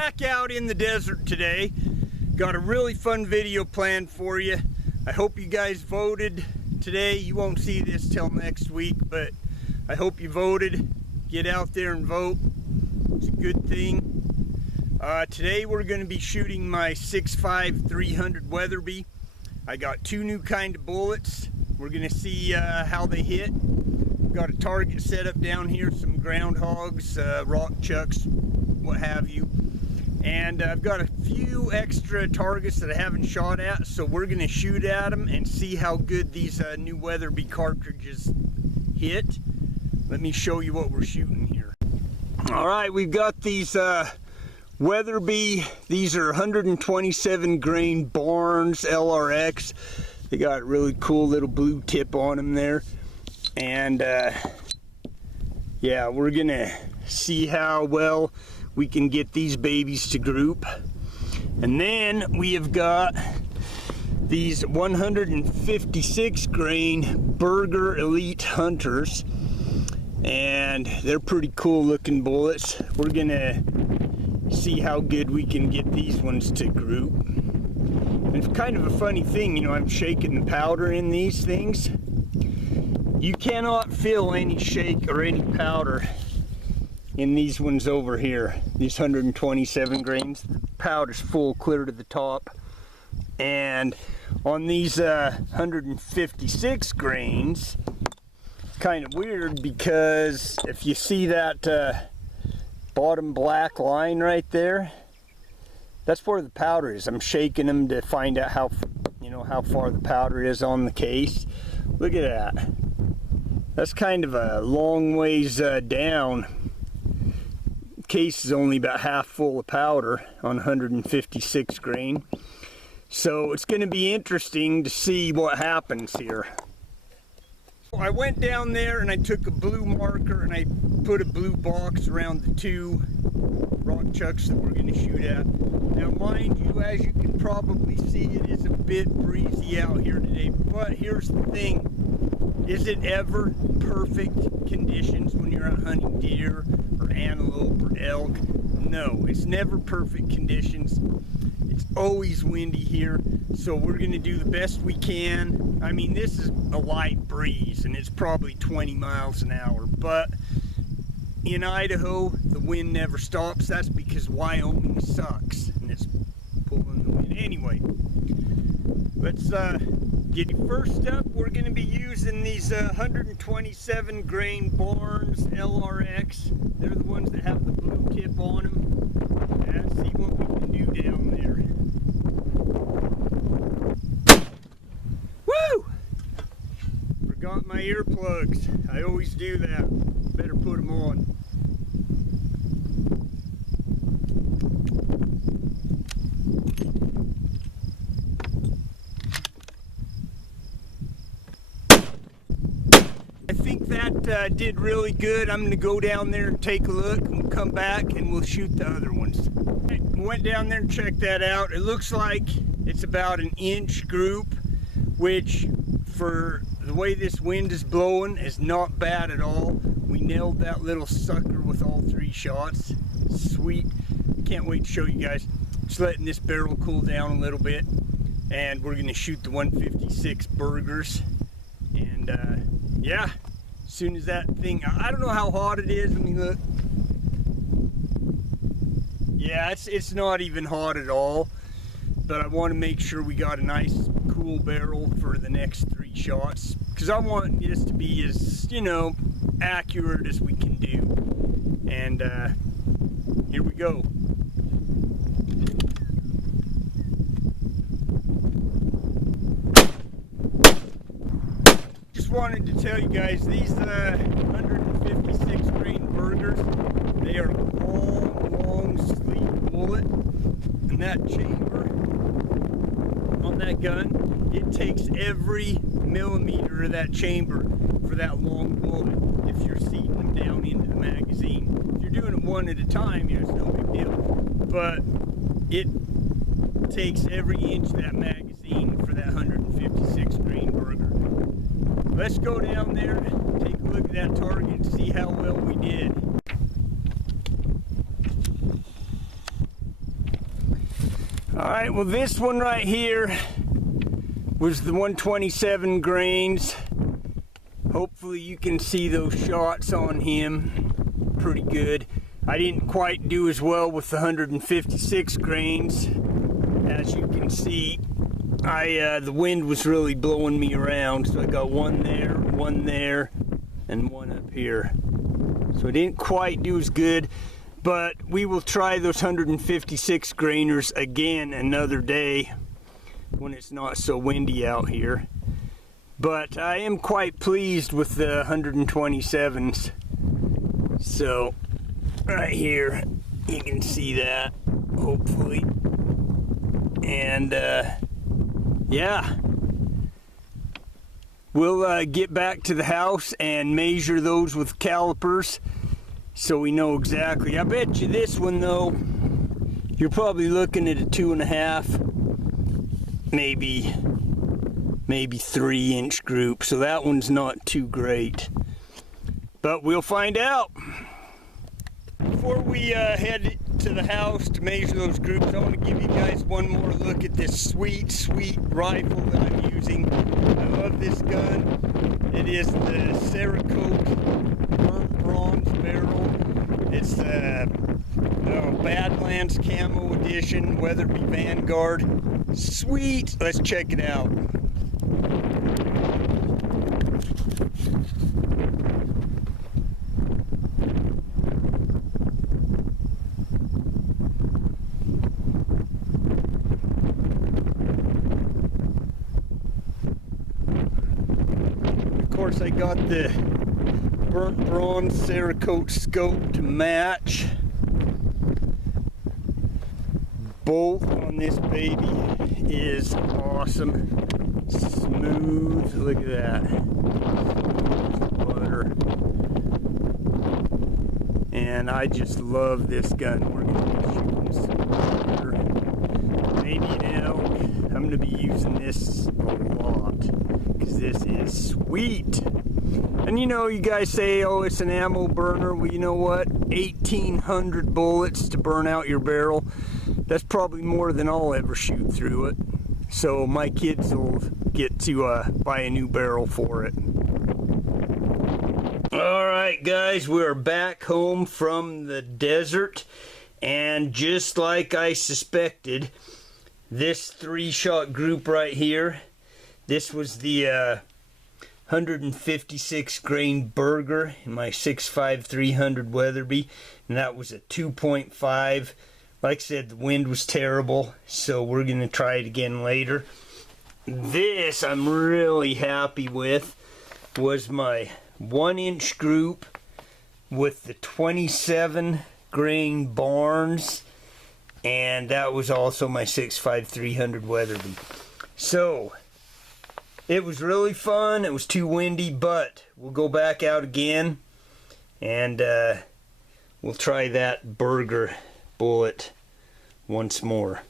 back out in the desert today. Got a really fun video planned for you. I hope you guys voted today. You won't see this till next week, but I hope you voted. Get out there and vote. It's a good thing. Today we're going to be shooting my 6.5 300 Weatherby. I got two new kind of bullets. We're going to see how they hit. Got a target set up down here, some groundhogs, rock chucks, what have you. And I've got a few extra targets that I haven't shot at, so we're going to shoot at them and see how good these new Weatherby cartridges hit. Let me show you what we're shooting here. Alright, we've got these Weatherby. These are 127 grain Barnes LRX. They got a really cool little blue tip on them there. And yeah, we're gonna see how well we can get these babies to group. And then we have got these 156 grain Burger Elite Hunters, and they're pretty cool looking bullets. We're gonna see how good we can get these ones to group. And it's kind of a funny thing, you know, I'm shaking the powder in these things. You cannot feel any shake or any powder in these ones over here. These 127 grains, the powder's full clear to the top. And on these 156 grains, it's kind of weird because if you see that bottom black line right there, that's where the powder is. I'm shaking them to find out how, you know, how far the powder is on the case. Look at that. That's kind of a long ways down. The case is only about half full of powder on 156 grain. So it's going to be interesting to see what happens here. I went down there and I took a blue marker and I put a blue box around the two rock chucks that we're going to shoot at. Now mind you, as you can probably see, it is a bit breezy out here today, but here's the thing. Is it ever perfect conditions when you're out hunting deer or antelope or elk? No, it's never perfect conditions. It's always windy here, so we're going to do the best we can. I mean, this is a light breeze and it's probably 20 miles an hour, but in Idaho, the wind never stops. That's because Wyoming sucks and it's pulling the wind. Anyway, let's get you first up. We're going to be using these 127 grain Barnes LRX. They're the ones that have the blue tip on them. And see what we can do down there. Woo! Forgot my earplugs. I always do that. Better put them on. I think that did really good. I'm going to go down there and take a look, and we'll come back and we'll shoot the other ones. Right, went down there and checked that out. It looks like it's about an inch group, which for the way this wind is blowing is not bad at all. We nailed that little sucker with all three shots. Sweet. Can't wait to show you guys. Just letting this barrel cool down a little bit, and we're going to shoot the 156 burgers. And yeah, as soon as that thing, I don't know how hot it is. Let me look. Yeah, it's not even hot at all, but I want to make sure we got a nice cool barrel for the next three shots, because I want this to be as, you know, accurate as we can do. And here we go. Wanted to tell you guys, these 156 grain burgers, they are long sleeve bullet, and that chamber on that gun, it takes every millimeter of that chamber for that long bullet if you're seating them down into the magazine. If you're doing them one at a time, you know, it's no big deal, but it takes every inch of that magazine for that 156 grain burger. Let's go down there and take a look at that target and see how well we did. Alright, well this one right here was the 127 grains. Hopefully you can see those shots on him pretty good. I didn't quite do as well with the 156 grains. As you can see, the wind was really blowing me around, so I got one there, and one up here. So I didn't quite do as good, but we will try those 156 grainers again another day when it's not so windy out here. But I am quite pleased with the 127s. So right here you can see that, hopefully. And yeah, we'll get back to the house and measure those with calipers so we know exactly. I bet you this one though, you're probably looking at a 2.5, maybe 3-inch group, so that one's not too great, but we'll find out. Before we head to the house to measure those groups, I want to give you guys one more look at this sweet rifle that I'm using. I love this gun. It is the Cerakote burnt bronze barrel. It's the Badlands Camo Edition Weatherby Vanguard. Sweet! Let's check it out. Of course, I got the burnt bronze Cerakote scope to match. Bolt on this baby is awesome. Smooth. Look at that. Butter. And I just love this gun. We're going to be shooting some butter. Maybe an elk. I'm going to be using this a lot because this is sweet. And you know, you guys say, oh, it's an ammo burner. Well, you know what? 1,800 bullets to burn out your barrel. That's probably more than I'll ever shoot through it. So my kids will get to buy a new barrel for it. Alright guys, we're back home from the desert. And just like I suspected, this 3-shot group right here, this was the 156 grain Burger in my 6.5 300 Weatherby, and that was a 2.5. Like I said, the wind was terrible, so we're going to try it again later. This I'm really happy with was my 1-inch group with the 27 grain Barnes, and that was also my 6.5 300 Weatherby. So it was really fun. It was too windy, but we'll go back out again and we'll try that Burger bullet once more.